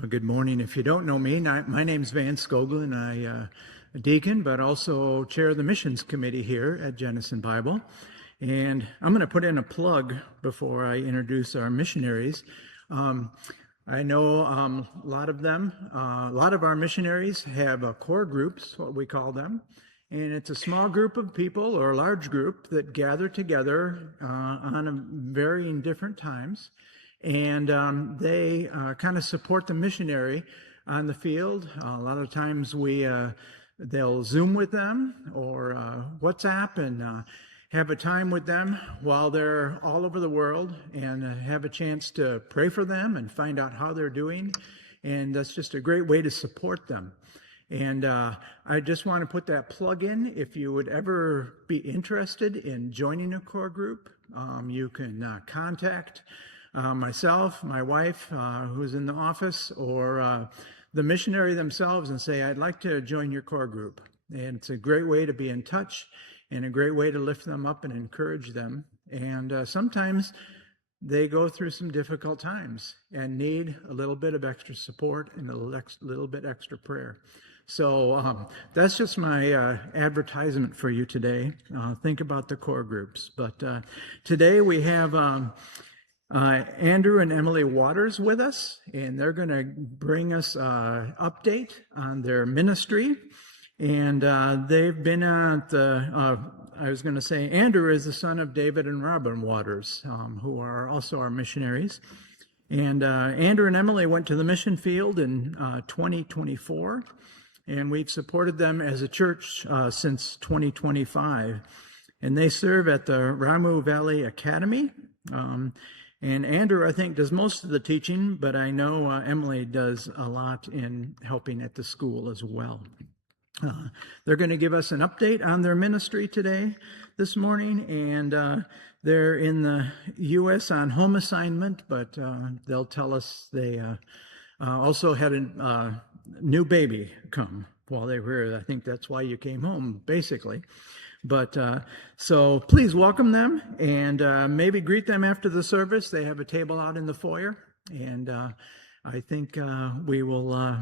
Well, good morning. If you don't know me, my name's Van Skoglin. I'm a deacon, but also chair of the missions committee here at Jenison Bible. And I'm going to put in a plug before I introduce our missionaries. I know a lot of them, a lot of our missionaries have core groups, what we call them. And it's a small group of people or a large group that gather together on varying different times. And they kind of support the missionary on the field. A lot of times they'll Zoom with them or WhatsApp and have a time with them while they're all over the world and have a chance to pray for them and find out how they're doing. And that's just a great way to support them. And I just want to put that plug in. If you would ever be interested in joining a core group, you can contact myself, my wife, who's in the office, or the missionary themselves and say, I'd like to join your core group. And it's a great way to be in touch and a great way to lift them up and encourage them. And sometimes they go through some difficult times and need a little bit of extra support and a little bit extra prayer. So that's just my advertisement for you today. Think about the core groups. But today we have Andrew and Emily Waters with us, and they're going to bring us an update on their ministry. And they've been at I was going to say, Andrew is the son of David and Robin Waters, who are also our missionaries. And Andrew and Emily went to the mission field in 2024, and we've supported them as a church since 2025. And they serve at the Ramu Valley Academy. And Andrew, I think, does most of the teaching, but I know Emily does a lot in helping at the school as well. They're going to give us an update on their ministry this morning, and they're in the U.S. on home assignment, but they'll tell us they also had a new baby come while they were here. I think that's why you came home, basically. But so please welcome them and maybe greet them after the service. They have a table out in the foyer, and I think we will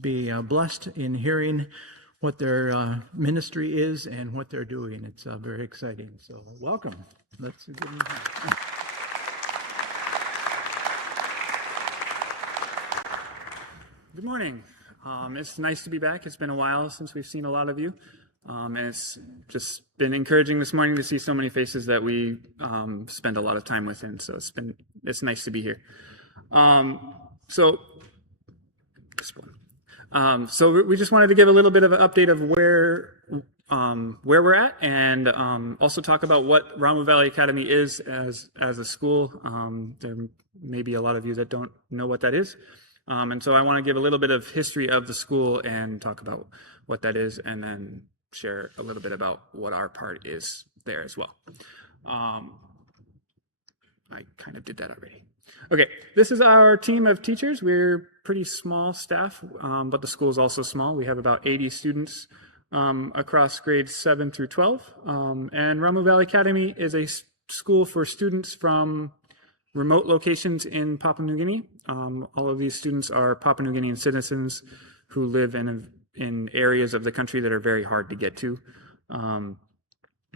be blessed in hearing what their ministry is and what they're doing. It's very exciting. So welcome. Let's give them a hand. Good morning. It's nice to be back. It's been a while since we've seen a lot of you. And it's just been encouraging this morning to see so many faces that we spend a lot of time with, and so it's nice to be here. So we just wanted to give a little bit of an update of where we're at, and also talk about what Ramu Valley Academy is as a school. There may be a lot of you that don't know what that is. And so I want to give a little bit of history of the school and talk about what that is, and then share a little bit about what our part is there as well. I kind of did that already. Okay, this is our team of teachers. We're pretty small staff, but the school is also small. We have about 80 students across grades 7 through 12. And Ramu Valley Academy is a school for students from remote locations in Papua New Guinea. All of these students are Papua New Guinean citizens who live in areas of the country that are very hard to get to.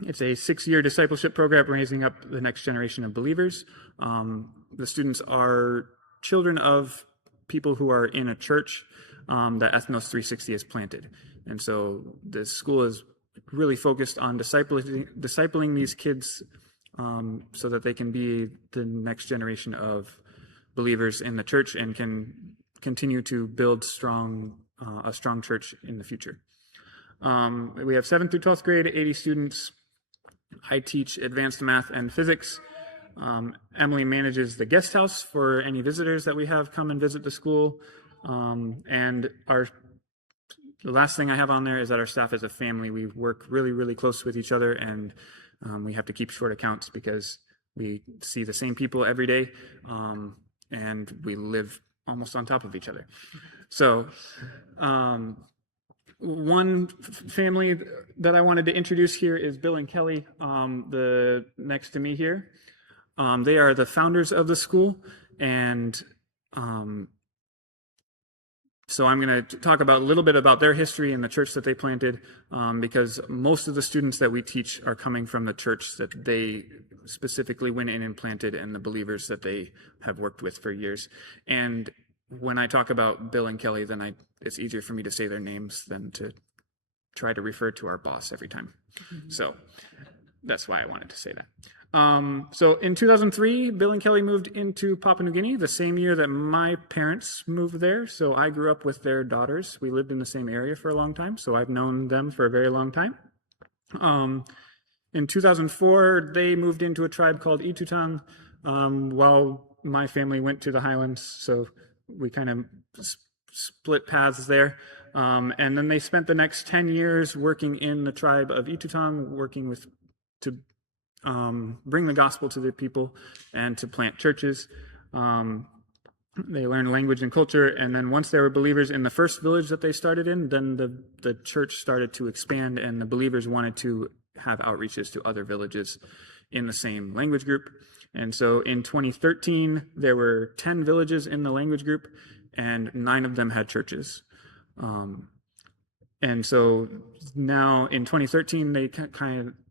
It's a 6-year discipleship program raising up the next generation of believers. The students are children of people who are in a church that Ethnos 360 has planted. And so the school is really focused on discipling these kids so that they can be the next generation of believers in the church and can continue to build a strong church in the future. We have 7th through 12th grade, 80 students. I teach advanced math and physics. Emily manages the guest house for any visitors that we have come and visit the school. And the last thing I have on there is that our staff is a family. We work really, really close with each other, and we have to keep short accounts because we see the same people every day, and we live almost on top of each other. So one family that I wanted to introduce here is Bill and Kelly, the next to me here. They are the founders of the school, and So I'm going to talk about a little bit about their history and the church that they planted, because most of the students that we teach are coming from the church that they specifically went in and planted and the believers that they have worked with for years. And when I talk about Bill and Kelly, then it's easier for me to say their names than to try to refer to our boss every time. So that's why I wanted to say that. So in 2003, Bill and Kelly moved into Papua New Guinea the same year that my parents moved there. So I grew up with their daughters. We lived in the same area for a long time, so I've known them for a very long time. In 2004, they moved into a tribe called Itutang, while my family went to the highlands, so we kind of split paths there. And then they spent the next 10 years working in the tribe of Itutang, working to bring the gospel to the people and to plant churches. They learned language and culture, and then once they were believers in the first village that they started in, then the church started to expand, and the believers wanted to have outreaches to other villages in the same language group. And so in 2013, there were 10 villages in the language group, and 9 of them had churches. And so now in 2013, they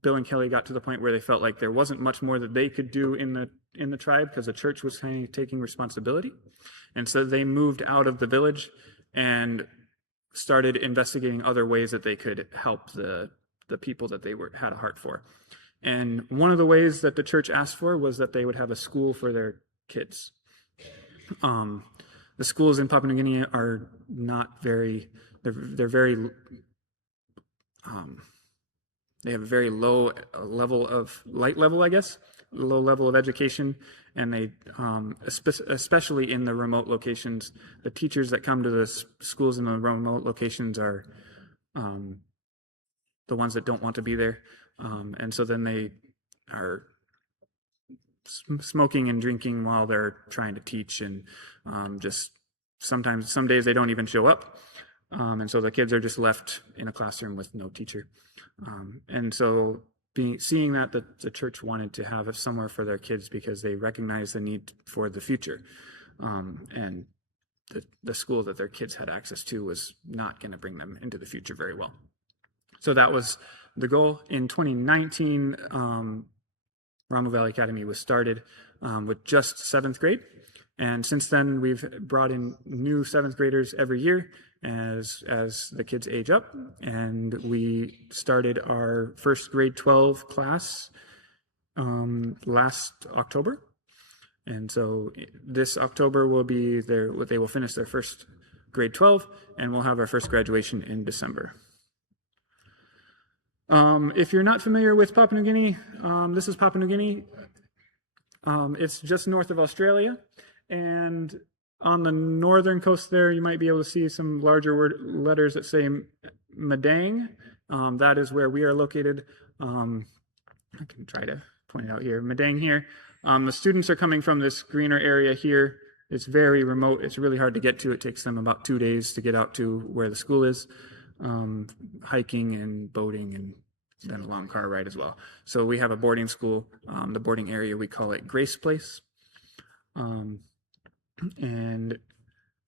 Bill and Kelly got to the point where they felt like there wasn't much more that they could do in the tribe because the church was kind of taking responsibility. And so they moved out of the village and started investigating other ways that they could help the people that they had a heart for. And one of the ways that the church asked for was that they would have a school for their kids. The schools in Papua New Guinea are not very, they're very, they have a very low light level, I guess, low level of education. And they, especially in the remote locations, the teachers that come to the schools in the remote locations are the ones that don't want to be there. And so then they are smoking and drinking while they're trying to teach, and just sometimes, some days they don't even show up. And so the kids are just left in a classroom with no teacher. And so seeing that the church wanted to have somewhere for their kids because they recognize the need for the future. And the school that their kids had access to was not going to bring them into the future very well. So that was the goal. In 2019, Ramo Valley Academy was started with just 7th grade. And since then, we've brought in new 7th graders every year as the kids age up. And we started our first grade 12 class last October. And so this October will be they will finish their first grade 12, and we'll have our first graduation in December. If you're not familiar with Papua New Guinea, this is Papua New Guinea. It's just north of Australia, and on the northern coast there, you might be able to see some larger letters that say Madang. That is where we are located. I can try to point it out here. Madang here. The students are coming from this greener area here. It's very remote. It's really hard to get to. It takes them about 2 days to get out to where the school is. Hiking and boating, and then a long car ride as well. So we have a boarding school. The boarding area, we call it Grace Place. And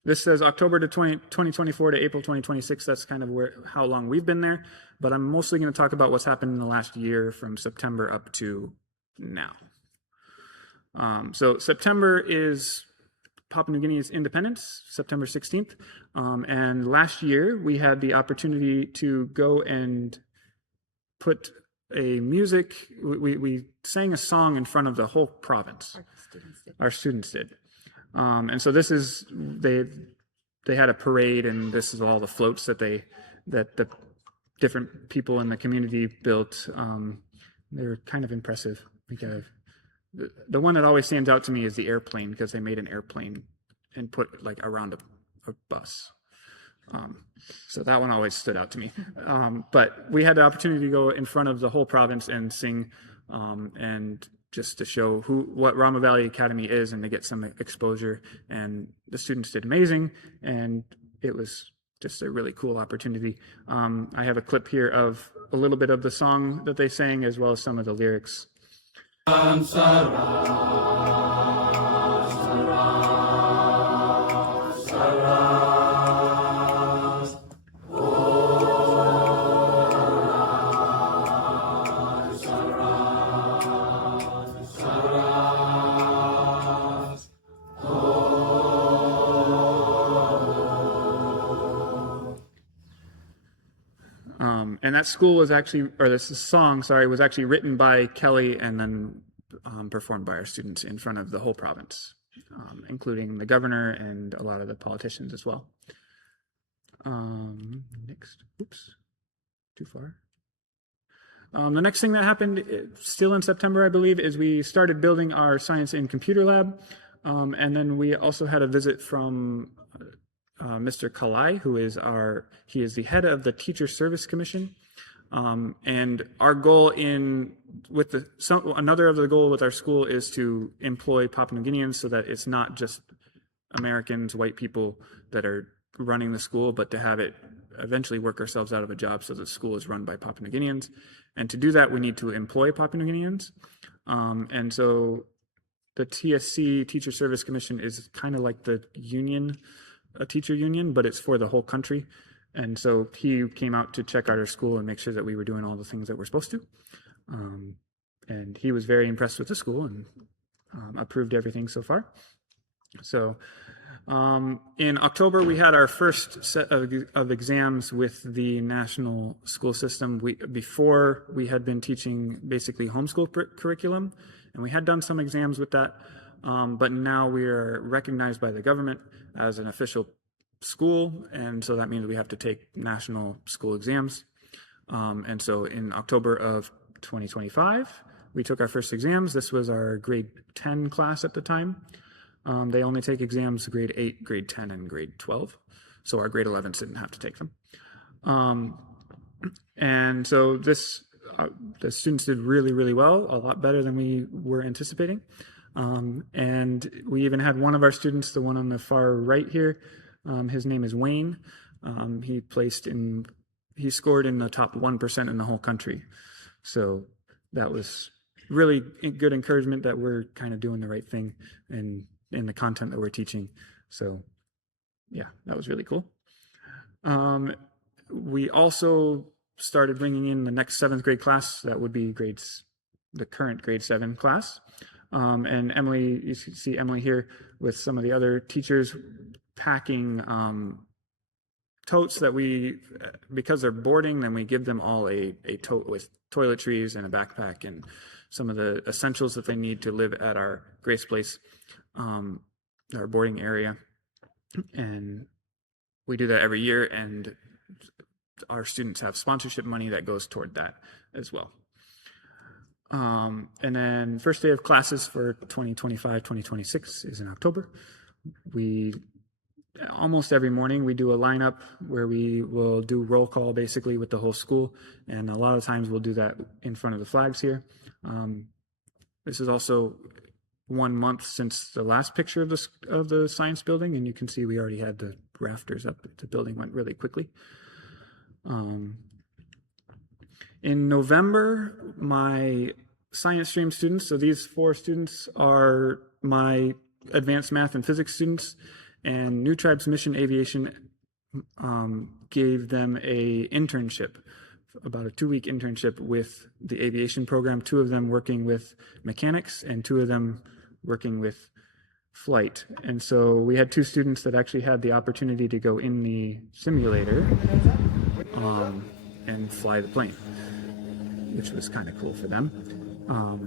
this says October to 2024 to April 2026. That's kind of how long we've been there. But I'm mostly going to talk about what's happened in the last year from September up to now. So September is Papua New Guinea's independence, September 16th. And last year, we had the opportunity to go and put we sang a song in front of the whole province. Our students did. And so this is, they had a parade, and this is all the floats that the different people in the community built. They're kind of impressive. The one that always stands out to me is the airplane, because they made an airplane and put like around a bus. So that one always stood out to me. But we had the opportunity to go in front of the whole province and sing, and just to show what Ramo Valley Academy is, and to get some exposure. And the students did amazing, and it was just a really cool opportunity. I have a clip here of a little bit of the song that they sang, as well as some of the lyrics. And that school was actually, or this song, sorry, was actually written by Kelly and then performed by our students in front of the whole province, including the governor and a lot of the politicians as well. Next, oops, too far. The next thing that happened, still in September, I believe, is we started building our science and computer lab. And then we also had a visit from Mr. Kalai, who is he is the head of the Teacher Service Commission. And our goal another of the goal with our school is to employ Papua New Guineans so that it's not just Americans, white people that are running the school, but to have it eventually work ourselves out of a job so the school is run by Papua New Guineans. And to do that, we need to employ Papua New Guineans. And so the TSC, Teacher Service Commission, is kind of like the union, a teacher union, but it's for the whole country. And so he came out to check out our school and make sure that we were doing all the things that we're supposed to. And he was very impressed with the school and approved everything so far. So in October, we had our first set of exams with the national school system. Before, we had been teaching basically homeschool curriculum, and we had done some exams with that. But now we are recognized by the government as an official school, and so that means we have to take national school exams. And so in October of 2025, we took our first exams. This was our grade 10 class at the time. They only take exams grade 8, grade 10, and grade 12. So our grade 11s didn't have to take them. And so the students did really, really well, a lot better than we were anticipating. And we even had one of our students, the one on the far right here, his name is Wayne. He scored in the top 1% in the whole country. So that was really good encouragement that we're kind of doing the right thing in the content that we're teaching. So yeah, that was really cool. We also started bringing in the next 7th grade class. That would be the current grade 7 class. And Emily, you can see Emily here with some of the other teachers packing totes that because they're boarding, then we give them all a tote with toiletries and a backpack and some of the essentials that they need to live at our Grace Place, our boarding area. And we do that every year, and our students have sponsorship money that goes toward that as well. And then first day of classes for 2025-2026 is in October. Almost every morning we do a lineup where we will do roll call basically with the whole school, and a lot of times we'll do that in front of the flags here. This is also 1 month since the last picture of the science building, and you can see we already had the rafters up. The building went really quickly. In November, my science stream students, so these 4 students are my advanced math and physics students, and New Tribes Mission Aviation gave them a internship, about a 2-week internship with the aviation program, 2 of them working with mechanics and 2 of them working with flight. And so we had 2 students that actually had the opportunity to go in the simulator and fly the plane, which was kind of cool for them.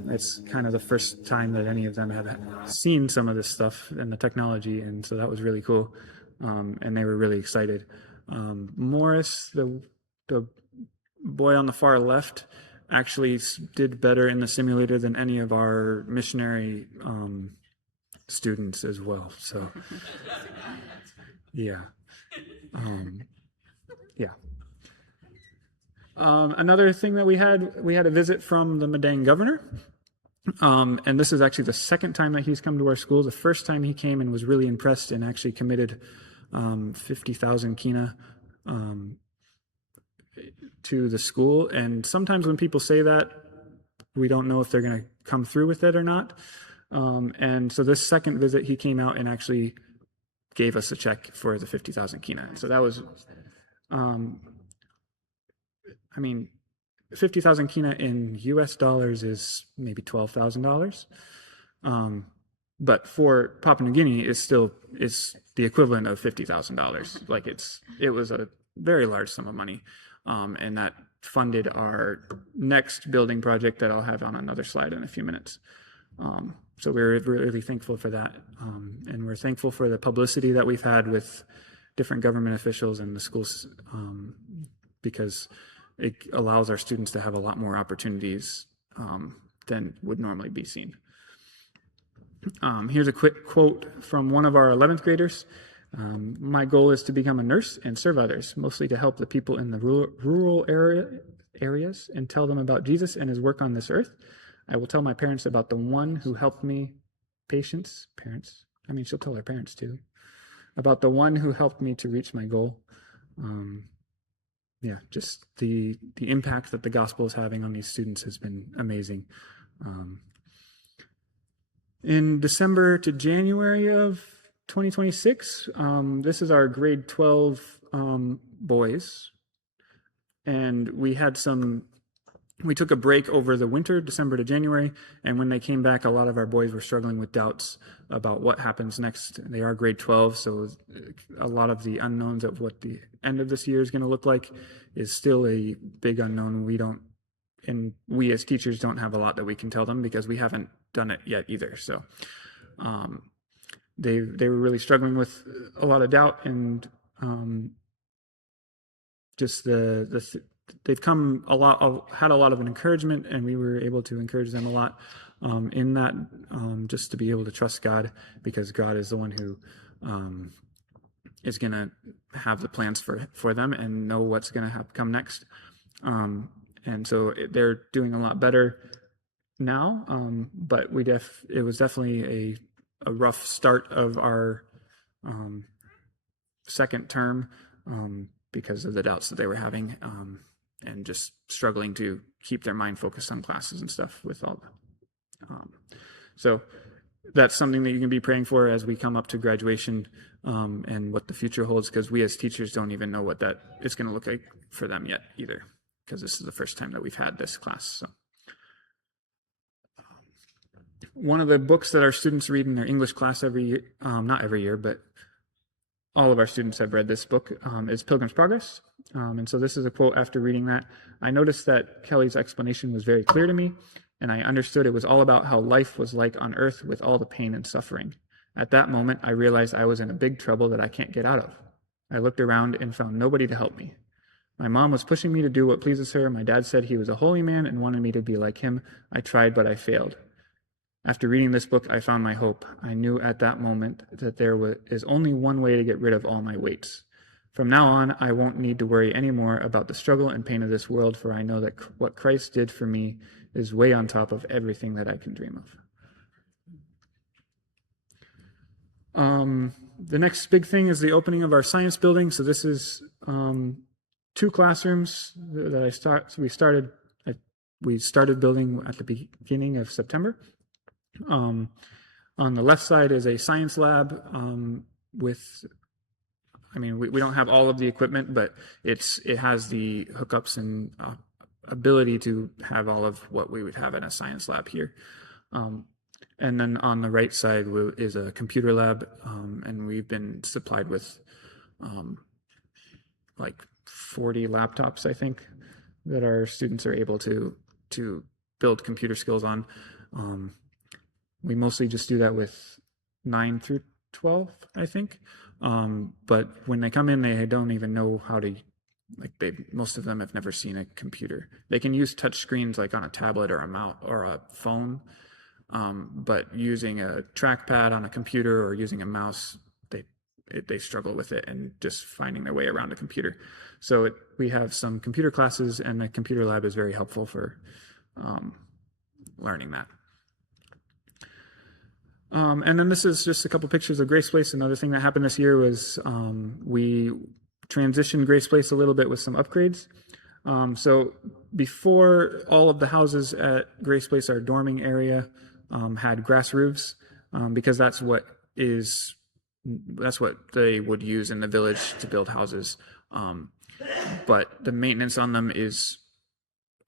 It's kind of the first time that any of them had seen some of this stuff and the technology, and so that was really cool. And they were really excited. Morris, the boy on the far left, actually did better in the simulator than any of our missionary students as well. So, yeah. Yeah. Another thing that we had a visit from the Madang governor. And this is actually the 2nd time that he's come to our school. The first time he came and was really impressed and actually committed 50,000 kina to the school. And sometimes when people say that, we don't know if they're going to come through with it or not. And so this 2nd visit, he came out and actually gave us a check for the 50,000 kina. So that was, 50,000 kina in US dollars is maybe $12,000. But for Papua New Guinea, it's the equivalent of $50,000. Like it was a very large sum of money. And that funded our next building project that I'll have on another slide in a few minutes. So we're really thankful for that. And we're thankful for the publicity that we've had with different government officials and the schools, because it allows our students to have a lot more opportunities than would normally be seen. Here's a quick quote from one of our 11th graders. My goal is to become a nurse and serve others, mostly to help the people in the rural areas and tell them about Jesus and his work on this earth. I will tell my parents about the one who helped me, parents. I mean, she'll tell her parents too, about the one who helped me to reach my goal. Yeah, just the impact that the gospel is having on these students has been amazing. In December to January of 2026, this is our grade 12 boys, and we took a break over the winter, December to January, and when they came back, a lot of our boys were struggling with doubts about what happens next. They are grade 12, so a lot of the unknowns of what the end of this year is going to look like is still a big unknown. We as teachers don't have a lot that we can tell them because we haven't done it yet either. So they were really struggling with a lot of doubt, and just they've come had a lot of encouragement, and we were able to encourage them a lot in that, just to be able to trust God, because God is the one who is going to have the plans for them and know what's going to come next. And so they're doing a lot better now, but it was definitely a rough start of our second term because of the doubts that they were having, and just struggling to keep their mind focused on classes and stuff with all that. So that's something that you can be praying for as we come up to graduation, and what the future holds, because we as teachers don't even know what that is going to look like for them yet either, because this is the first time that we've had this class. So one of the books that our students read in their English class every year, not every year, but all of our students have read this book, is Pilgrim's Progress. And so this is a quote after reading that. I noticed that Kelly's explanation was very clear to me, and I understood it was all about how life was like on earth with all the pain and suffering. At that moment, I realized I was in a big trouble that I can't get out of. I looked around and found nobody to help me. My mom was pushing me to do what pleases her. My dad said he was a holy man and wanted me to be like him. I tried, but I failed. After reading this book, I found my hope. I knew at that moment that there is only one way to get rid of all my weights. From now on, I won't need to worry anymore about the struggle and pain of this world, for I know that what Christ did for me is way on top of everything that I can dream of. The next big thing is the opening of our science building. So this is 2 classrooms that we started building at the beginning of September. On the left side is a science lab we don't have all of the equipment, but it has the hookups and ability to have all of what we would have in a science lab here. And then on the right side is a computer lab, and we've been supplied with like 40 laptops, I think, that our students are able to build computer skills on. We mostly just do that with 9 through 12, I think. But when they come in, they don't even know how to, most of them have never seen a computer. They can use touch screens like on a tablet or a mouse or a phone, but using a trackpad on a computer or using a mouse, they struggle with it and just finding their way around a computer. So we have some computer classes, and the computer lab is very helpful for learning that. And then this is just a couple pictures of Grace Place. Another thing that happened this year was we transitioned Grace Place a little bit with some upgrades. So before, all of the houses at Grace Place, our dorming area, had grass roofs, because that's what they would use in the village to build houses. But the maintenance on them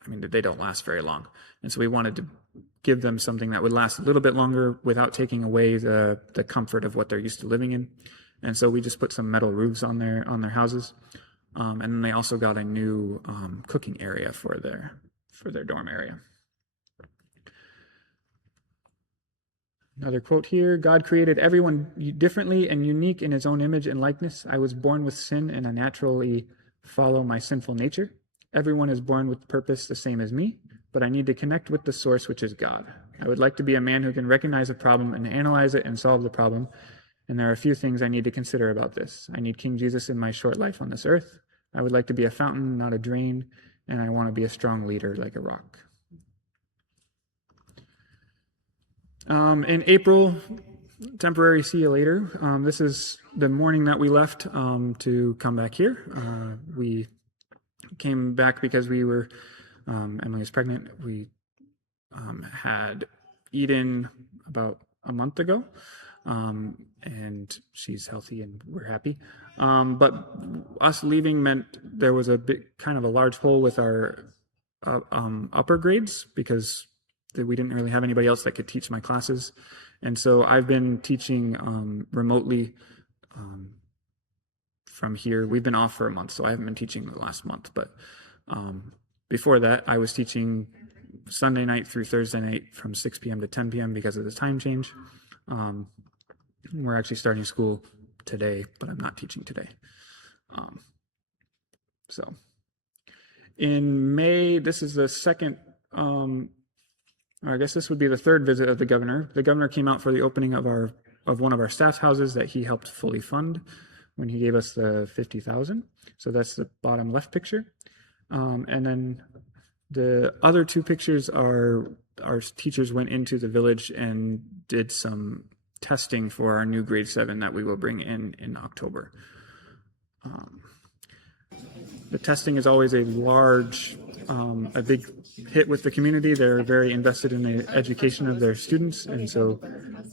they don't last very long. And so we wanted to give them something that would last a little bit longer without taking away the comfort of what they're used to living in. And so we just put some metal roofs on their houses. And then they also got a new cooking area for their dorm area. Another quote here: God created everyone differently and unique in his own image and likeness. I was born with sin and I naturally follow my sinful nature. Everyone is born with purpose the same as me, but I need to connect with the source, which is God. I would like to be a man who can recognize a problem and analyze it and solve the problem. And there are a few things I need to consider about this. I need King Jesus in my short life on this earth. I would like to be a fountain, not a drain, and I want to be a strong leader like a rock. In April, temporary see you later. This is the morning that we left to come back here. We came back because we were, Emily was pregnant. We had Eden about a month ago, and she's healthy and we're happy. But us leaving meant there was a big, kind of a large hole with our upper grades because we didn't really have anybody else that could teach my classes. And so I've been teaching remotely from here. We've been off for a month, so I haven't been teaching the last month. But before that, I was teaching Sunday night through Thursday night from 6 p.m. to 10 p.m. because of the time change. We're actually starting school today, but I'm not teaching today. So in May, this is the second, or I guess this would be the third visit of the governor. The governor came out for the opening of one of our staff houses that he helped fully fund when he gave us the $50,000. So that's the bottom left picture. And then the other two pictures are our teachers went into the village and did some testing for our new grade 7 that we will bring in October. The testing is always a big hit with the community. They're very invested in the education of their students, and so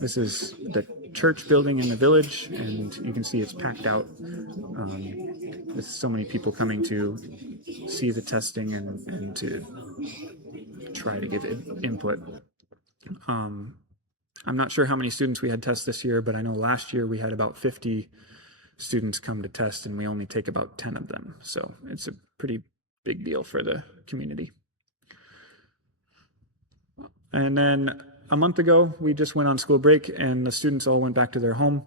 this is the church building in the village, and you can see it's packed out with so many people coming to see the testing and to try to give input. I'm not sure how many students we had test this year, but I know last year we had about 50 students come to test and we only take about 10 of them. So it's a pretty big deal for the community. And then a month ago, we just went on school break and the students all went back to their home.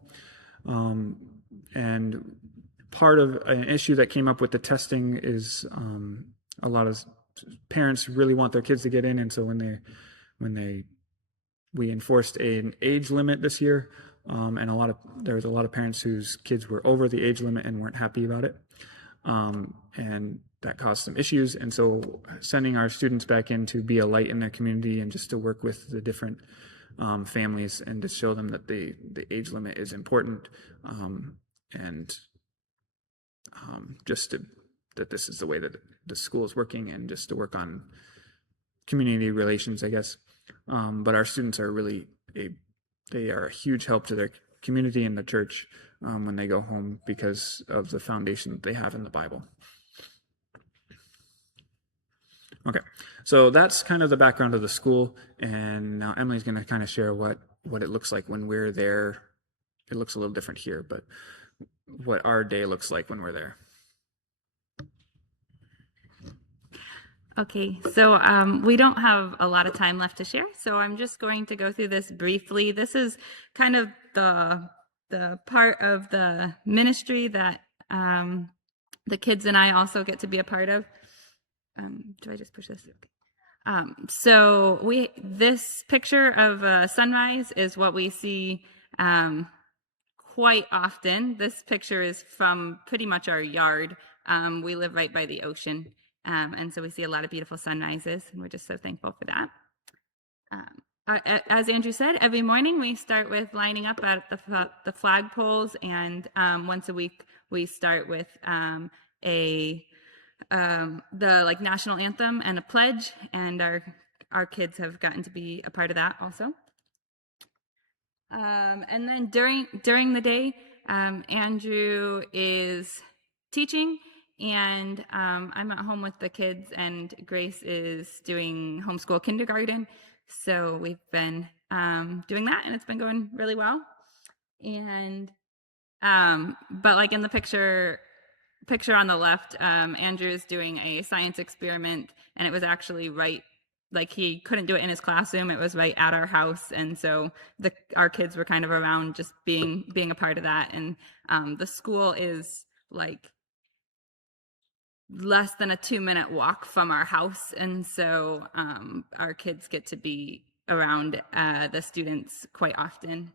And part of an issue that came up with the testing is a lot of parents really want their kids to get in. And so we enforced an age limit this year, and there was a lot of parents whose kids were over the age limit and weren't happy about it, and that caused some issues. And so sending our students back in to be a light in their community and just to work with the different families and to show them that the age limit is important, and that this is the way that the school is working, and just to work on community relations, I guess. But our students are really they are a huge help to their community and the church when they go home because of the foundation that they have in the Bible. Okay, so that's kind of the background of the school, and now Emily's going to kind of share what it looks like when we're there. It looks a little different here, but what our day looks like when we're there. Okay, so we don't have a lot of time left to share, so I'm just going to go through this briefly. This is kind of the part of the ministry that the kids and I also get to be a part of. Do I just push this? So this picture of a sunrise is what we see quite often. This picture is from pretty much our yard. We live right by the ocean. And so we see a lot of beautiful sunrises, and we're just so thankful for that. As Andrew said, every morning we start with lining up at the flagpoles, and once a week we start with the national anthem and a pledge, and our kids have gotten to be a part of that also. And then during the day, Andrew is teaching, and I'm at home with the kids, and Grace is doing homeschool kindergarten. So we've been doing that, and it's been going really well. And but like in the picture picture on the left, Andrew is doing a science experiment, and it was actually right, like he couldn't do it in his classroom. It was right at our house, and so our kids were kind of around, just being a part of that. And the school is like less than a 2-minute walk from our house, and so our kids get to be around the students quite often.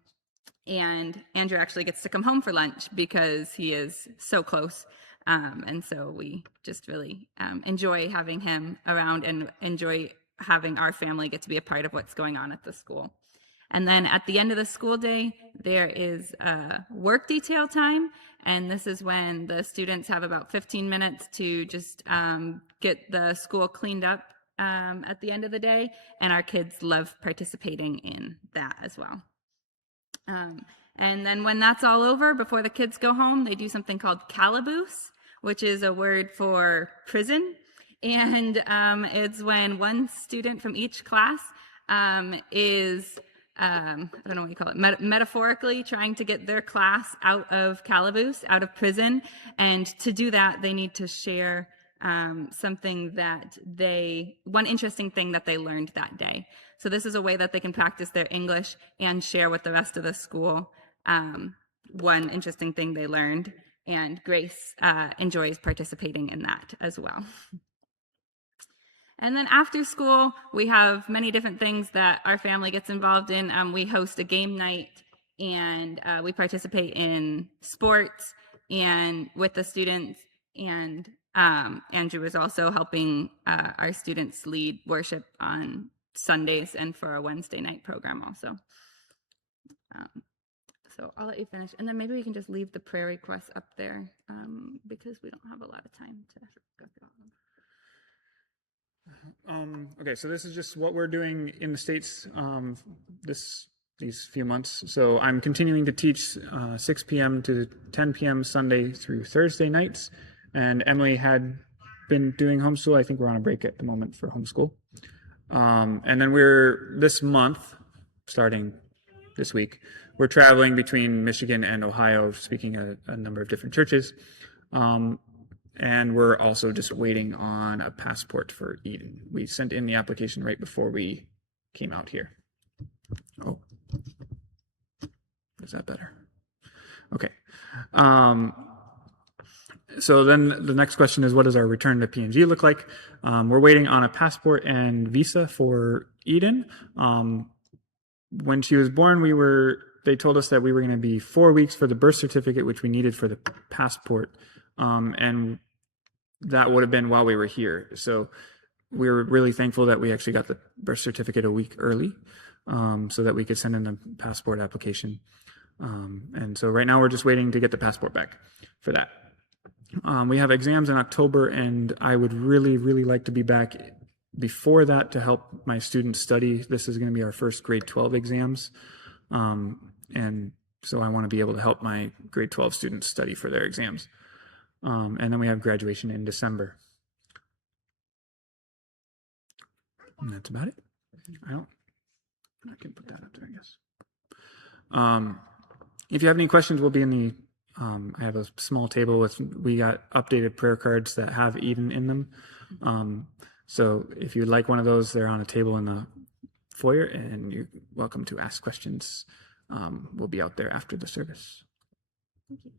And Andrew actually gets to come home for lunch because he is so close. And so we just really enjoy having him around and enjoy having our family get to be a part of what's going on at the school. And then at the end of the school day, there is work detail time. And this is when the students have about 15 minutes to just get the school cleaned up at the end of the day. And our kids love participating in that as well. And then when that's all over, before the kids go home, they do something called calaboose, which is a word for prison. And it's when one student from each class is, I don't know what you call it, metaphorically trying to get their class out of calaboose, out of prison. And to do that, they need to share something that one interesting thing that they learned that day. So this is a way that they can practice their English and share with the rest of the school one interesting thing they learned. And Grace enjoys participating in that as well. And then after school, we have many different things that our family gets involved in. We host a game night, and we participate in sports and with the students. And Andrew is also helping our students lead worship on Sundays and for a Wednesday night program also. So I'll let you finish, and then maybe we can just leave the prayer requests up there because we don't have a lot of time to go through all of them. Okay, so this is just what we're doing in the States these few months. So I'm continuing to teach 6 p.m. to 10 p.m. Sunday through Thursday nights. And Emily had been doing homeschool. I think we're on a break at the moment for homeschool. And then this month, starting this week, we're traveling between Michigan and Ohio, speaking at a number of different churches. And we're also just waiting on a passport for Eden. We sent in the application right before we came out here. Oh, is that better? Okay. So then the next question is, what does our return to PNG look like? We're waiting on a passport and visa for Eden. When she was born, they told us that we were going to be 4 weeks for the birth certificate, which we needed for the passport. And that would have been while we were here. So we were really thankful that we actually got the birth certificate a week early so that we could send in a passport application. And so right now we're just waiting to get the passport back for that. We have exams in October, and I would really, really like to be back before that to help my students study. This is going to be our first grade 12 exams. And so I want to be able to help my grade 12 students study for their exams. And then we have graduation in December. And that's about it. I can put that up there, I guess. If you have any questions, we'll be in the, I have a small table we got updated prayer cards that have Eden in them. So if you'd like one of those, they're on a table in the foyer, and you're welcome to ask questions. We'll be out there after the service. Thank you.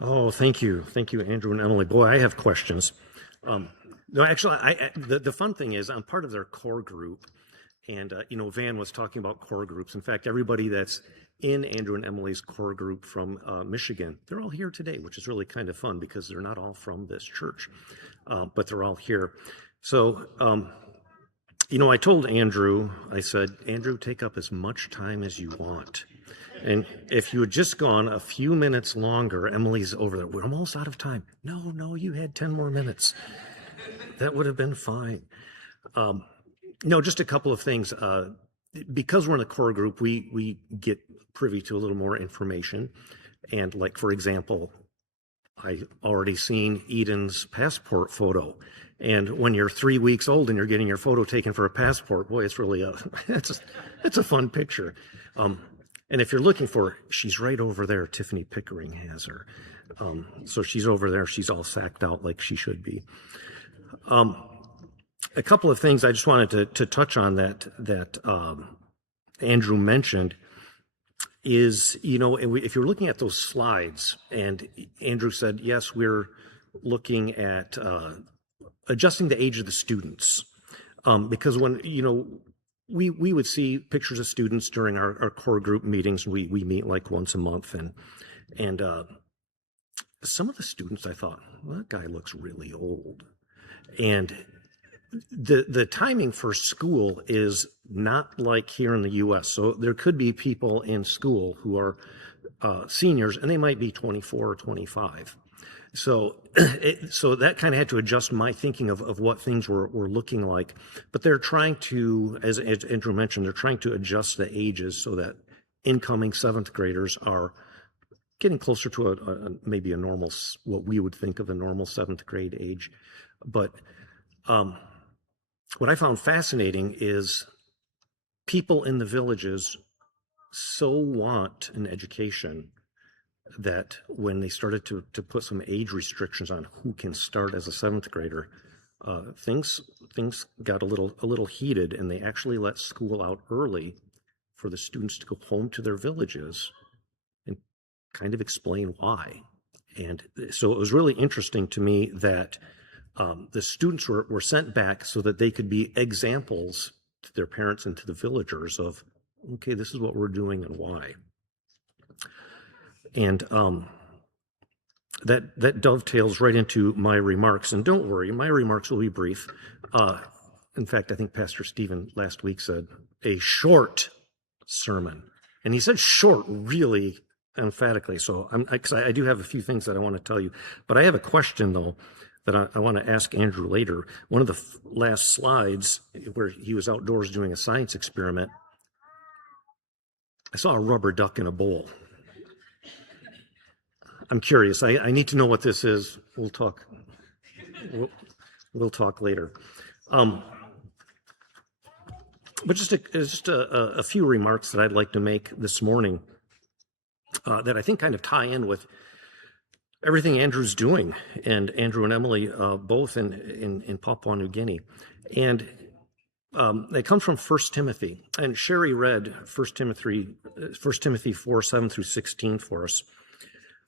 Oh, thank you. Thank you, Andrew and Emily. Boy, I have questions. No, actually, the fun thing is I'm part of their core group. And, Van was talking about core groups. In fact, everybody that's in Andrew and Emily's core group from Michigan, they're all here today, which is really kind of fun because they're not all from this church, but they're all here. So, I told Andrew, I said, Andrew, take up as much time as you want. And if you had just gone a few minutes longer, Emily's over there, we're almost out of time. No, you had 10 more minutes. That would have been fine. No, just a couple of things. Because we're in a core group, we get privy to a little more information. And like, for example, I already seen Eden's passport photo. And when you're 3 weeks old and you're getting your photo taken for a passport, boy, it's really it's a fun picture. And if you're looking for her, she's right over there. Tiffany Pickering has her. So she's over there. She's all sacked out like she should be. A couple of things I just wanted to touch on that Andrew mentioned is, if you're looking at those slides, and Andrew said, yes, we're looking at adjusting the age of the students. Because when, we would see pictures of students during our core group meetings. We meet like once a month, and some of the students, I thought, well, that guy looks really old. And the timing for school is not like here in the U.S. So there could be people in school who are seniors, and they might be 24 or 25. So that kind of had to adjust my thinking of what things were looking like. But they're trying to, as Andrew mentioned, they're trying to adjust the ages so that incoming seventh graders are getting closer to maybe a normal, what we would think of a normal seventh grade age. But what I found fascinating is people in the villages so want an education that when they started to put some age restrictions on who can start as a seventh grader, things got a little heated, and they actually let school out early for the students to go home to their villages and kind of explain why. And so it was really interesting to me that the students were sent back so that they could be examples to their parents and to the villagers of, okay, this is what we're doing and why. And that dovetails right into my remarks. And don't worry, my remarks will be brief. In fact, I think Pastor Stephen last week said a short sermon. And he said short really emphatically. So I do have a few things that I want to tell you. But I have a question, though, that I want to ask Andrew later. One of the last slides where he was outdoors doing a science experiment, I saw a rubber duck in a bowl. I'm curious. I need to know what this is. We'll talk. We'll talk later. But just a few remarks that I'd like to make this morning that I think kind of tie in with everything Andrew's doing, and Andrew and Emily both in Papua New Guinea. And they come from 1 Timothy. And Sherry read 1 Timothy 4:7-16 for us.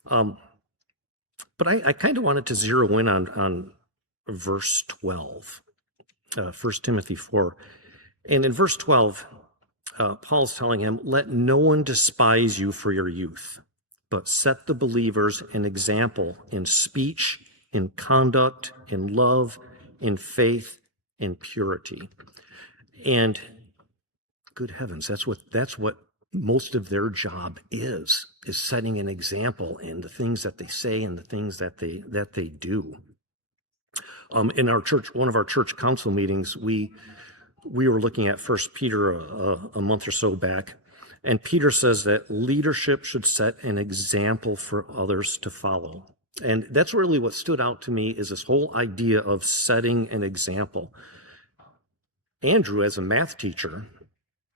But I kind of wanted to zero in on verse 12, 1 Timothy 4. And in verse 12, Paul's telling him, let no one despise you for your youth, but set the believers an example in speech, in conduct, in love, in faith, in purity. And good heavens, that's what most of their job is setting an example in the things that they say and the things that they do. In our church, one of our church council meetings, we were looking at 1 Peter a month or so back, and Peter says that leadership should set an example for others to follow. And that's really what stood out to me, is this whole idea of setting an example. Andrew, as a math teacher,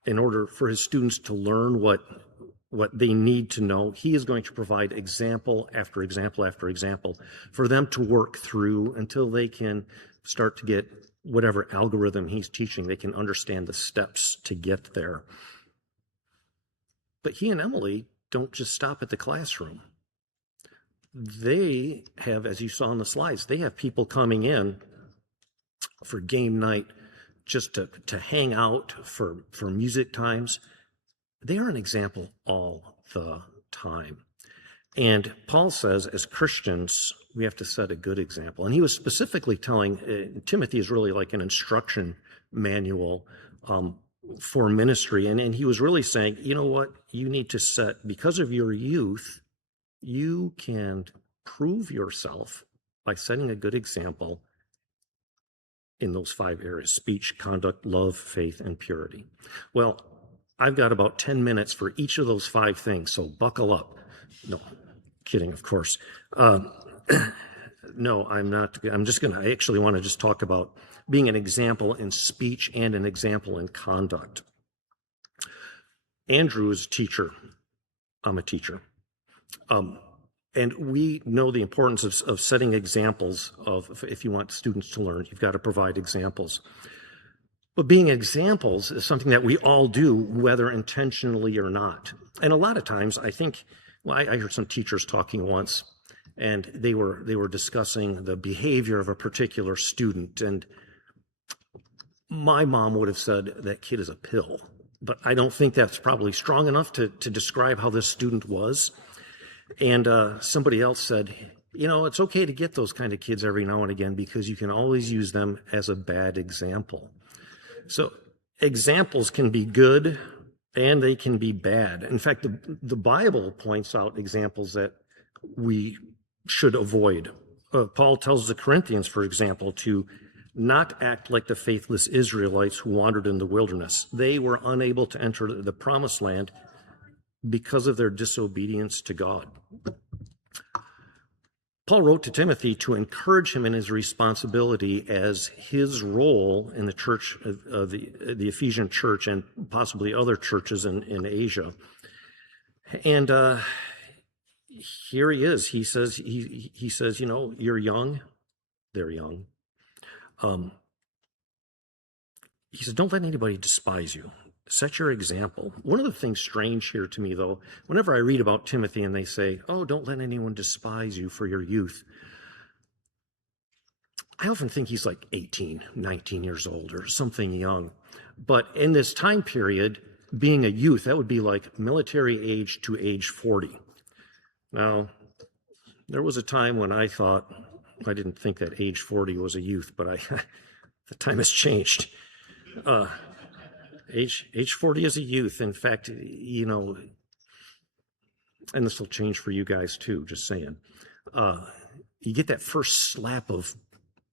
in order for his students to learn what they need to know, he is going to provide example after example after example for them to work through until they can start to get whatever algorithm he's teaching. They can understand the steps to get there. But he and Emily don't just stop at the classroom. They have, as you saw in the slides, they have people coming in for game night, just to hang out for music times. They are an example all the time. And Paul says, as Christians, we have to set a good example. And he was specifically telling, Timothy is really like an instruction manual for ministry. And he was really saying, you know what, you need to set, because of your youth, you can prove yourself by setting a good example in those 5 areas: speech, conduct, love, faith, and purity. Well, I've got about 10 minutes for each of those 5 things, so buckle up. No, kidding, of course. No, I'm not. I actually want to just talk about being an example in speech and an example in conduct. Andrew is a teacher. I'm a teacher. And we know the importance of setting examples of, if you want students to learn, you've got to provide examples. But being examples is something that we all do, whether intentionally or not. And a lot of times, I think, well, I heard some teachers talking once, and they were discussing the behavior of a particular student. And my mom would have said, that kid is a pill. But I don't think that's probably strong enough to describe how this student was. And somebody else said, it's okay to get those kind of kids every now and again because you can always use them as a bad example. So examples can be good and they can be bad. In fact, the Bible points out examples that we should avoid. Paul tells the Corinthians, for example, to not act like the faithless Israelites who wandered in the wilderness. They were unable to enter the promised land because of their disobedience to God. Paul wrote to Timothy to encourage him in his responsibility as his role in the church of the Ephesian church and possibly other churches in Asia. And here he is. He says, you're young. They're young. He says, don't let anybody despise you. Set your example. One of the things strange here to me, though, whenever I read about Timothy and they say, oh, don't let anyone despise you for your youth, I often think he's like 18, 19 years old or something young. But in this time period, being a youth, that would be like military age to age 40. Now, there was a time when I didn't think that age 40 was a youth, but the time has changed. Age 40 is a youth. In fact, and this will change for you guys too, just saying. You get that first slap of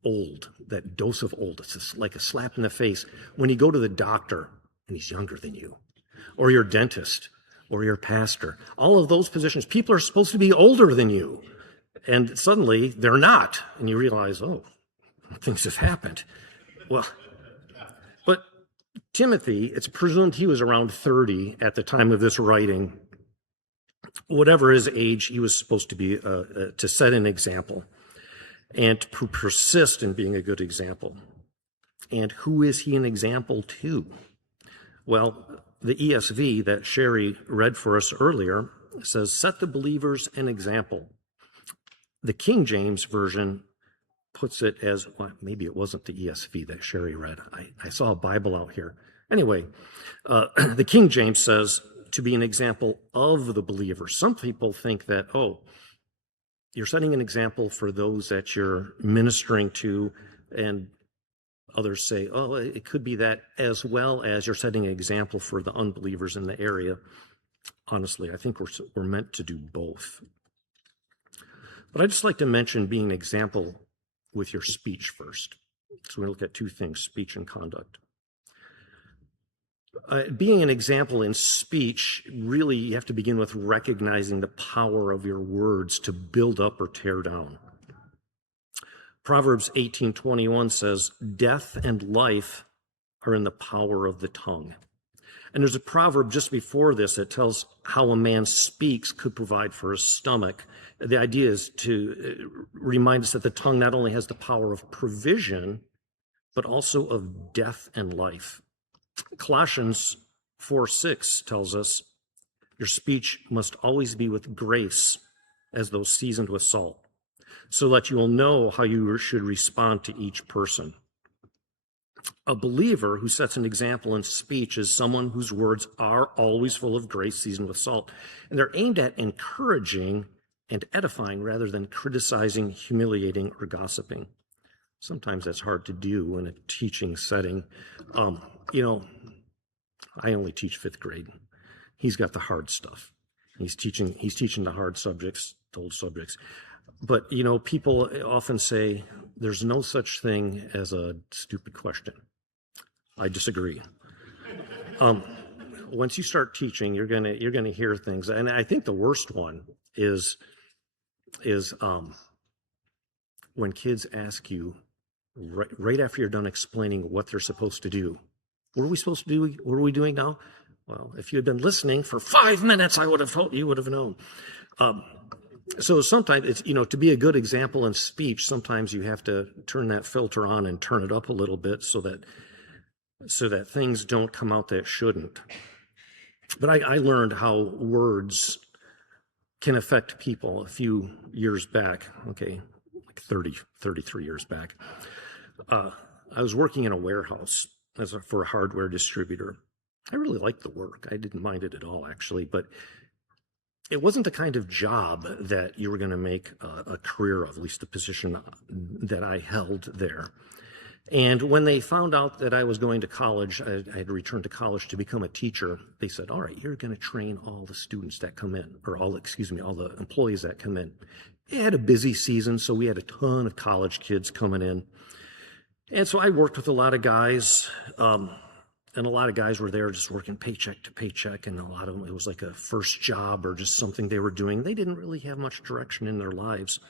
old, that dose of old. It's just like a slap in the face when you go to the doctor and he's younger than you, or your dentist, or your pastor. All of those positions, people are supposed to be older than you. And suddenly they're not. And you realize, oh, things have happened. Well, but Timothy, it's presumed he was around 30 at the time of this writing. Whatever his age, he was supposed to be to set an example and to persist in being a good example. And who is he an example to? Well, the ESV that Sherry read for us earlier says, set the believers an example. The King James Version puts it as, well, maybe it wasn't the ESV that Sherry read. I saw a Bible out here. Anyway, the King James says to be an example of the believers. Some people think that, oh, you're setting an example for those that you're ministering to, and others say, oh, it could be that as well as you're setting an example for the unbelievers in the area. Honestly, I think we're meant to do both. But I'd just like to mention being an example with your speech first. So we look at two things, speech and conduct. Being an example in speech, really you have to begin with recognizing the power of your words to build up or tear down. Proverbs 18:21 says, death and life are in the power of the tongue. And there's a proverb just before this that tells how a man speaks could provide for his stomach. The idea is to remind us that the tongue not only has the power of provision, but also of death and life. Colossians 4:6 tells us, your speech must always be with grace, as though seasoned with salt, so that you will know how you should respond to each person. A believer who sets an example in speech is someone whose words are always full of grace, seasoned with salt. And they're aimed at encouraging and edifying rather than criticizing, humiliating, or gossiping. Sometimes that's hard to do in a teaching setting. I only teach fifth grade. He's got the hard stuff. He's teaching the hard subjects, the old subjects. But, people often say there's no such thing as a stupid question. I disagree. Once you start teaching, you're gonna hear things. And I think the worst one is when kids ask you right after you're done explaining what they're supposed to do, what are we supposed to do? What are we doing now? Well, if you had been listening for 5 minutes, I would have told you, would have known. So sometimes it's, to be a good example in speech, sometimes you have to turn that filter on and turn it up a little bit so that things don't come out that shouldn't. But I learned how words can affect people a few years back, like 33 years back. I was working in a warehouse for a hardware distributor. I really liked the work. I didn't mind it at all, actually, but it wasn't the kind of job that you were going to make a career of, at least the position that I held there. And when they found out that I was going to college, I had returned to college to become a teacher, they said, all right, you're going to train all the students that come in, or all the employees that come in. It had a busy season, so we had a ton of college kids coming in. And so I worked with a lot of guys, and a lot of guys were there just working paycheck to paycheck, and a lot of them, it was like a first job or just something they were doing. They didn't really have much direction in their lives.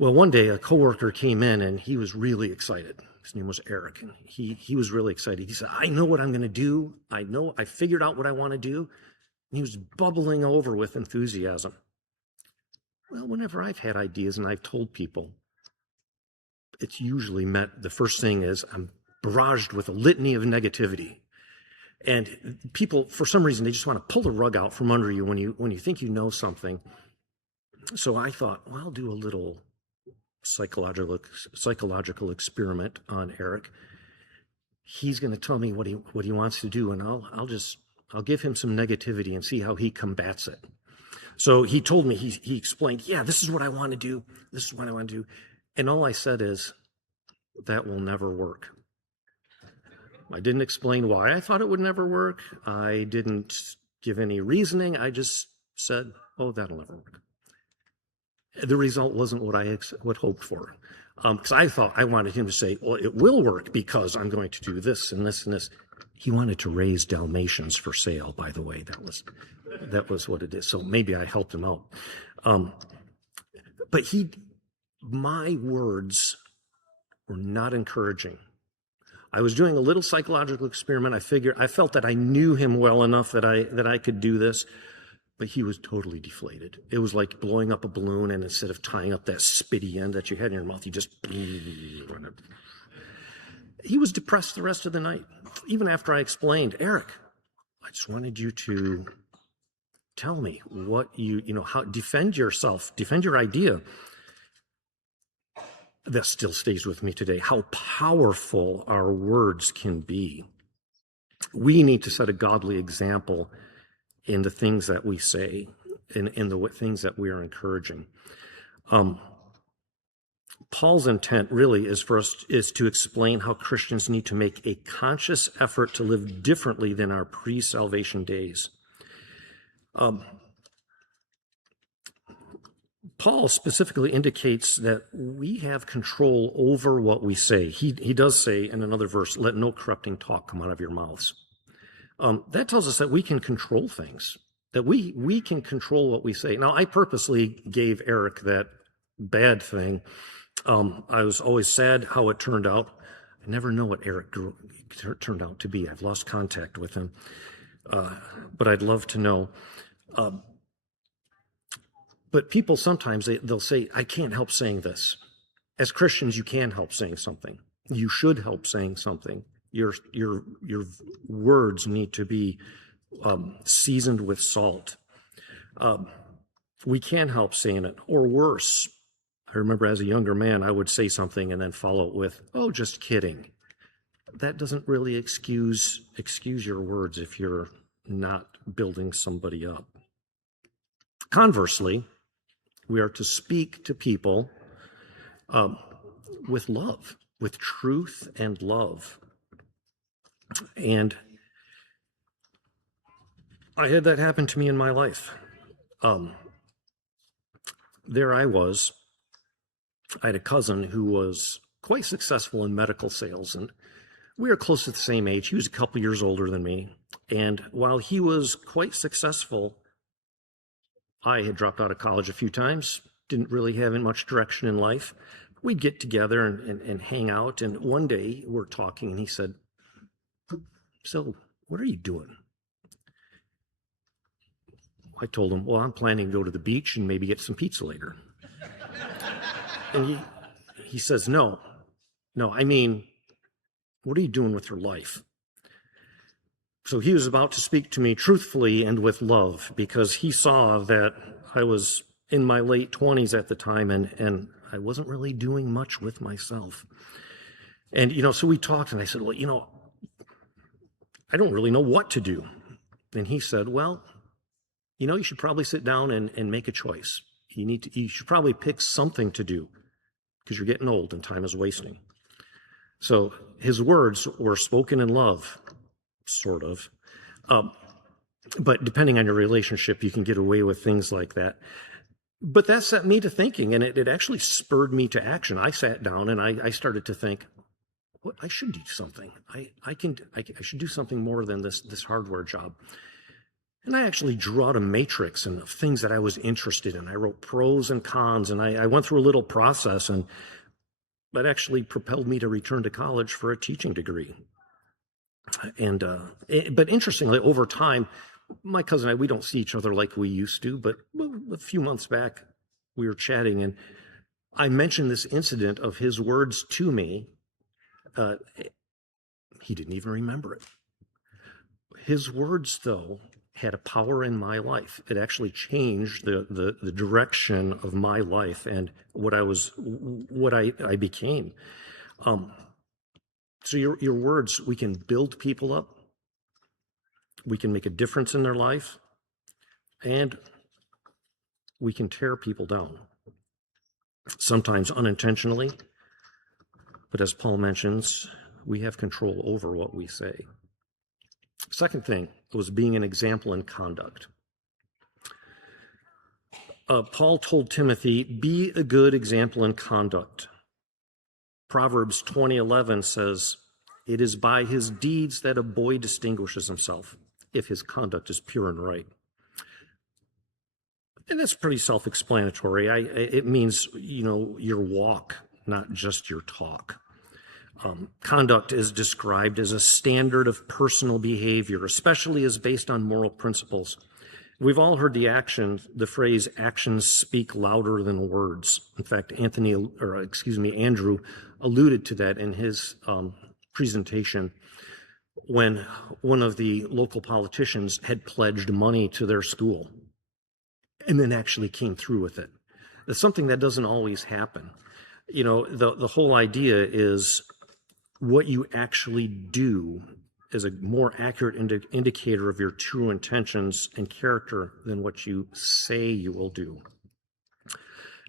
Well, one day a coworker came in and he was really excited. His name was Eric, and he was really excited. He said, I know what I'm going to do. I figured out what I want to do. And he was bubbling over with enthusiasm. Well, whenever I've had ideas and I've told people, it's usually met, the first thing is I'm barraged with a litany of negativity. And people, for some reason, they just want to pull the rug out from under you when you think you know something. So I thought, well, I'll do a little psychological experiment on Eric. He's going to tell me what he wants to do, and I'll give him some negativity and see how he combats it. So he told me, he explained, yeah, this is what I want to do. This is what I want to do. And all I said is, that will never work. I didn't explain why I thought it would never work. I didn't give any reasoning. I just said, oh, that'll never work. The result wasn't what I hoped for. Because I thought I wanted him to say, well, it will work because I'm going to do this and this and this. He wanted to raise Dalmatians for sale, by the way. That was what it is. So maybe I helped him out. But my words were not encouraging. I was doing a little psychological experiment. I felt that I knew him well enough that I could do this, but he was totally deflated. It was like blowing up a balloon, and instead of tying up that spitty end that you had in your mouth, you just... He was depressed the rest of the night. Even after I explained, Eric, I just wanted you to tell me what how defend yourself, defend your idea. That still stays with me today, how powerful our words can be. We need to set a godly example in the things that we say, in the things that we are encouraging. Paul's intent really is to explain how Christians need to make a conscious effort to live differently than our pre-salvation days. Paul specifically indicates that we have control over what we say. He does say in another verse, let no corrupting talk come out of your mouths. That tells us that we can control things, that we can control what we say. Now, I purposely gave Eric that bad thing. I was always sad how it turned out. I never know what Eric turned out to be. I've lost contact with him, but I'd love to know. But people sometimes, they'll say, I can't help saying this. As Christians, you can help saying something. You should help saying something. Your words need to be seasoned with salt. We can help saying it, or worse. I remember as a younger man, I would say something and then follow it with, oh, just kidding. That doesn't really excuse your words if you're not building somebody up. Conversely, we are to speak to people with love, with truth and love. And I had that happen to me in my life. There I was. I had a cousin who was quite successful in medical sales, and we were close to the same age. He was a couple years older than me. And while he was quite successful, I had dropped out of college a few times. didn't really have much direction in life. We'd get together and hang out. And one day we're talking and he said, "So what are you doing?" I told him, "Well, I'm planning to go to the beach and maybe get some pizza later." And he says, no, I mean, what are you doing with your life?" So he was about to speak to me truthfully and with love, because he saw that I was in my late 20s at the time, and I wasn't really doing much with myself. And, so we talked, and I said, "Well, I don't really know what to do." And he said, "Well, you should probably sit down and make a choice. You should probably pick something to do, because you're getting old and time is wasting." So his words were spoken in love, sort of. But depending on your relationship, you can get away with things like that. But that set me to thinking, and it actually spurred me to action. I sat down and I started to think, "What? I should do something. I should do something more than this hardware job." And I actually drew out a matrix and of things that I was interested in. I wrote pros and cons, and I went through a little process, and that actually propelled me to return to college for a teaching degree. And but interestingly, over time, my cousin and I, we don't see each other like we used to, but a few months back, we were chatting, and I mentioned this incident of his words to me. He didn't even remember it. His words, though, had a power in my life. It actually changed the direction of my life and what I became. So your words, we can build people up, we can make a difference in their life, and we can tear people down. Sometimes unintentionally, but as Paul mentions, we have control over what we say. Second thing was being an example in conduct. Paul told Timothy, "Be a good example in conduct." Proverbs 20:11 says, "It is by his deeds that a boy distinguishes himself, if his conduct is pure and right." And that's pretty self-explanatory. It means, your walk, not just your talk. Conduct is described as a standard of personal behavior, especially as based on moral principles. We've all heard the phrase, "actions speak louder than words." In fact, Andrew alluded to that in his presentation when one of the local politicians had pledged money to their school and then actually came through with it. It's something that doesn't always happen. The whole idea is what you actually do is a more accurate indicator of your true intentions and character than what you say you will do.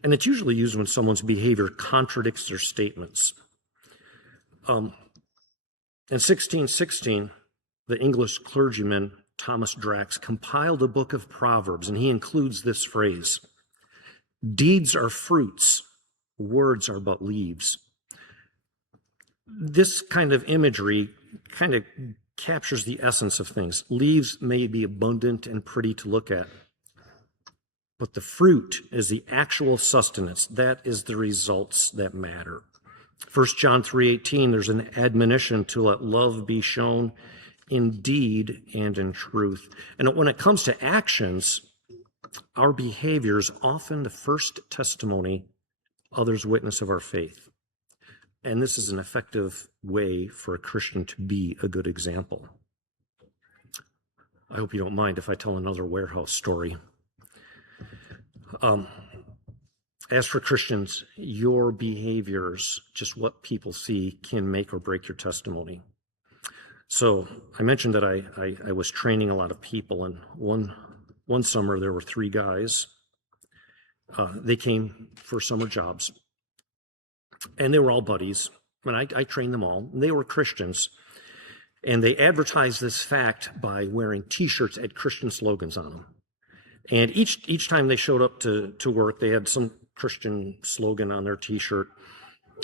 And it's usually used when someone's behavior contradicts their statements. In 1616, the English clergyman Thomas Drax compiled a book of Proverbs, and he includes this phrase: "Deeds are fruits, words are but leaves." This kind of imagery kind of captures the essence of things. Leaves may be abundant and pretty to look at, but the fruit is the actual sustenance. That is the results that matter. 1 John 3:18, there's an admonition to let love be shown in deed and in truth. And when it comes to actions, our behavior is often the first testimony others witness of our faith. And this is an effective way for a Christian to be a good example. I hope you don't mind if I tell another warehouse story. As for Christians, your behaviors, just what people see, can make or break your testimony. So I mentioned that I was training a lot of people, and one summer there were 3 guys. They came for summer jobs. And they were all buddies, and I trained them all. And they were Christians, and they advertised this fact by wearing T-shirts that had Christian slogans on them. And each time they showed up to work, they had some Christian slogan on their T-shirt.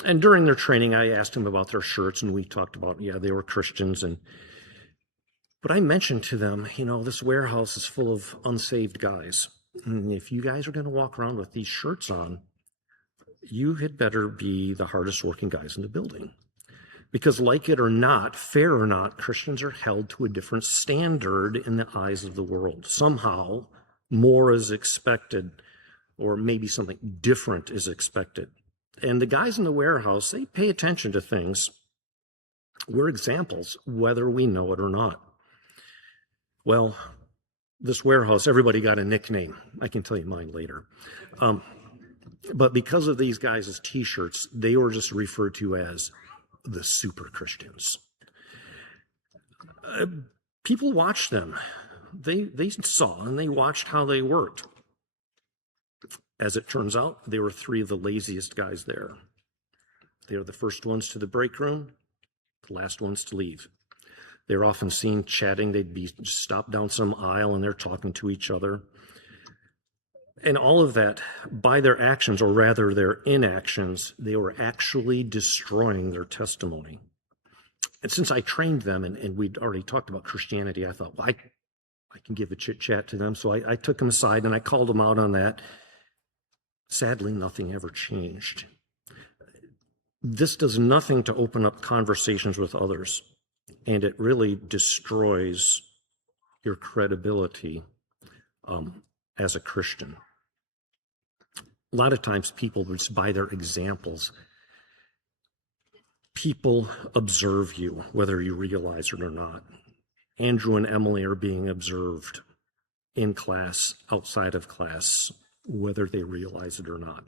And during their training, I asked them about their shirts, and we talked about, they were Christians. But I mentioned to them, this warehouse is full of unsaved guys. If you guys are going to walk around with these shirts on, you had better be the hardest working guys in the building. Because like it or not, fair or not, Christians are held to a different standard in the eyes of the world. Somehow more is expected, or maybe something different is expected. And the guys in the warehouse, they pay attention to things. We're examples, whether we know it or not. Well, this warehouse, everybody got a nickname. I can tell you mine later. But because of these guys' t-shirts, they were just referred to as the super Christians. People watched them. They saw and they watched how they worked. As it turns out, they were three of the laziest guys there. They were the first ones to the break room, the last ones to leave. They were often seen chatting. They'd be stopped down some aisle and they're talking to each other. And all of that, by their actions, or rather their inactions, they were actually destroying their testimony. And since I trained them, and we'd already talked about Christianity, I thought, well, I can give a chit chat to them. So I took them aside and I called them out on that. Sadly, nothing ever changed. This does nothing to open up conversations with others, and it really destroys your credibility as a Christian. A lot of times people, just by their examples, people observe you, whether you realize it or not. Andrew and Emily are being observed in class, outside of class, whether they realize it or not.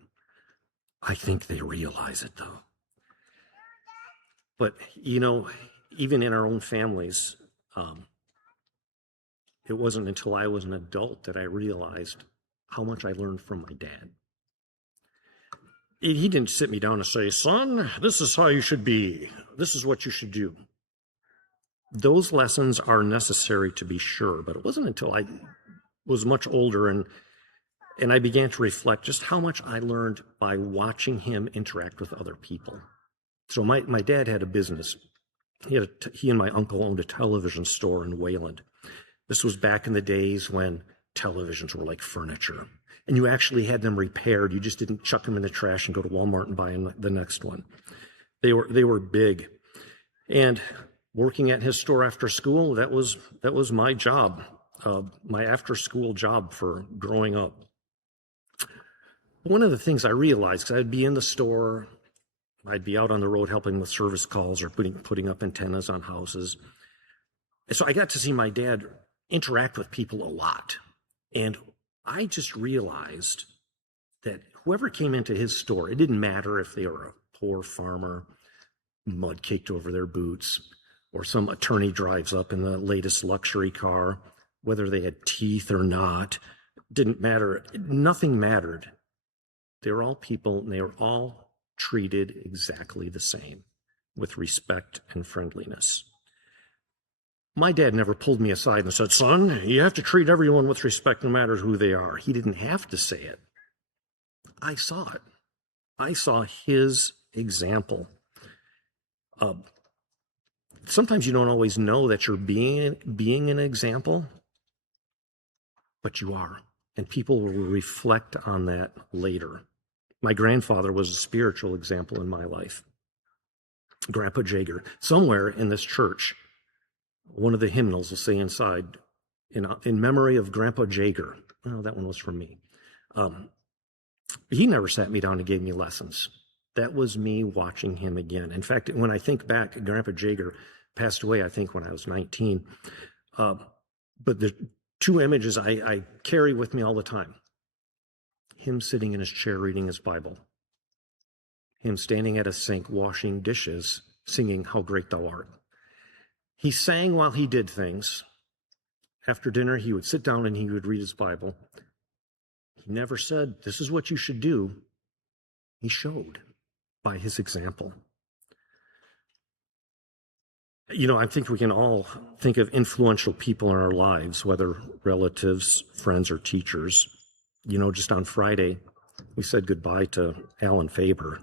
I think they realize it, though. But, you know, even in our own families, it wasn't until I was an adult that I realized how much I learned from my dad. He didn't sit me down and say, son, this is how you should be. This is what you should do. Those lessons are necessary to be sure, but it wasn't until I was much older and I began to reflect just how much I learned by watching him interact with other people. So my dad had a business. He and my uncle owned a television store in Wayland. This was back in the days when televisions were like furniture. And you actually had them repaired. You just didn't chuck them in the trash and go to Walmart and buy the next one. They were big. And working at his store after school, that was my job, my after school job for growing up. One of the things I realized, because I'd be in the store, I'd be out on the road helping with service calls or putting up antennas on houses. And so I got to see my dad interact with people a lot. And I just realized that whoever came into his store, it didn't matter if they were a poor farmer, mud caked over their boots, or some attorney drives up in the latest luxury car, whether they had teeth or not, didn't matter. Nothing mattered. They were all people, and they were all treated exactly the same, with respect and friendliness. My dad never pulled me aside and said, son, you have to treat everyone with respect no matter who they are. He didn't have to say it. I saw it. I saw his example. Sometimes you don't always know that you're being an example, but you are. And people will reflect on that later. My grandfather was a spiritual example in my life. Grandpa Jager. Somewhere in this church, one of the hymnals will say inside, in memory of Grandpa Jager. Oh, that one was from me. He never sat me down and gave me lessons. That was me watching him again. In fact, when I think back, Grandpa Jager passed away, I think, when I was 19. But the two images I carry with me all the time. Him sitting in his chair reading his Bible. Him standing at a sink washing dishes, singing How Great Thou Art. He sang while he did things. After dinner, he would sit down and he would read his Bible. He never said, this is what you should do. He showed by his example. You know, I think we can all think of influential people in our lives, whether relatives, friends, or teachers. You know, just on Friday, we said goodbye to Alan Faber.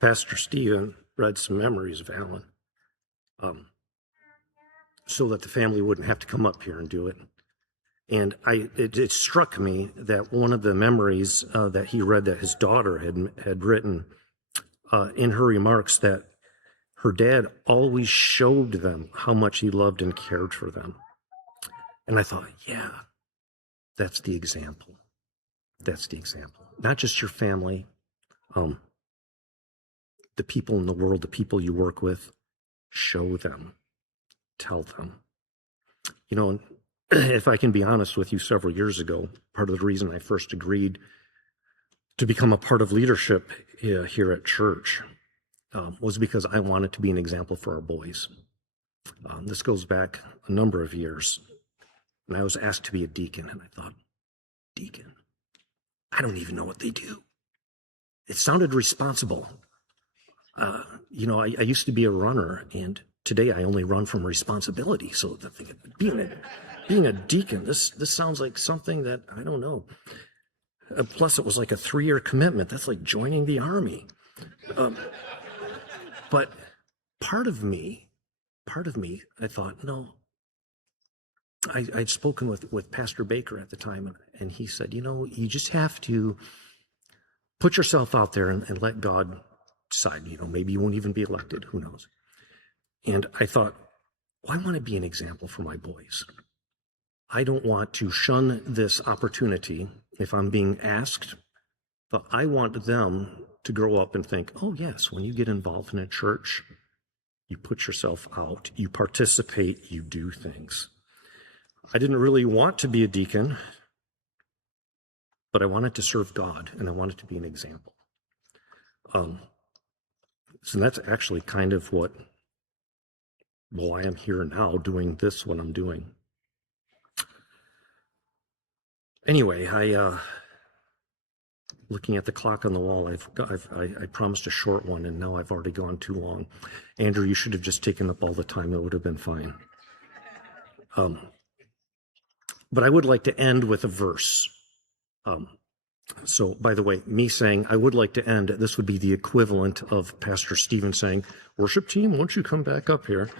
Pastor Stephen read some memories of Alan. so that the family wouldn't have to come up here and do it. And it struck me that one of the memories that he read that his daughter had written in her remarks, that her dad always showed them how much he loved and cared for them. And I thought, yeah, that's the example. That's the example. Not just your family, the people in the world, the people you work with, show them, tell them. You know, if I can be honest with you, several years ago, part of the reason I first agreed to become a part of leadership here at church was because I wanted to be an example for our boys. This goes back a number of years, and I was asked to be a deacon, and I thought, deacon? I don't even know what they do. It sounded responsible. You know, I used to be a runner, and today I only run from responsibility. So being a deacon, this sounds like something that I don't know. Plus, it was like a 3-year commitment. That's like joining the army. But part of me, I thought, no. I'd spoken with Pastor Baker at the time, and he said, you know, you just have to put yourself out there and let God decide. You know, maybe you won't even be elected. Who knows? And I thought, well, I want to be an example for my boys. I don't want to shun this opportunity if I'm being asked, but I want them to grow up and think, oh, yes, when you get involved in a church, you put yourself out, you participate, you do things. I didn't really want to be a deacon, but I wanted to serve God, and I wanted to be an example. So that's actually kind of why I'm here now doing this, what I'm doing. Anyway, looking at the clock on the wall, I promised a short one, and now I've already gone too long. Andrew, you should have just taken up all the time. It would have been fine. But I would like to end with a verse. So, by the way, me saying I would like to end, this would be the equivalent of Pastor Stephen saying, worship team, won't you come back up here?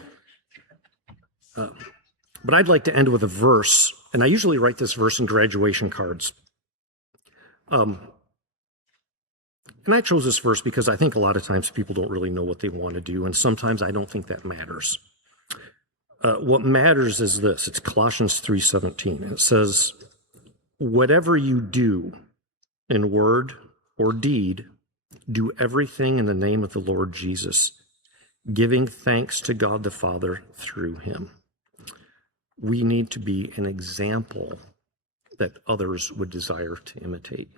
But I'd like to end with a verse, and I usually write this verse in graduation cards. And I chose this verse because I think a lot of times people don't really know what they want to do, and sometimes I don't think that matters. What matters is this. It's Colossians 3:17. It says, whatever you do in word or deed, do everything in the name of the Lord Jesus, giving thanks to God the Father through him. We need to be an example that others would desire to imitate.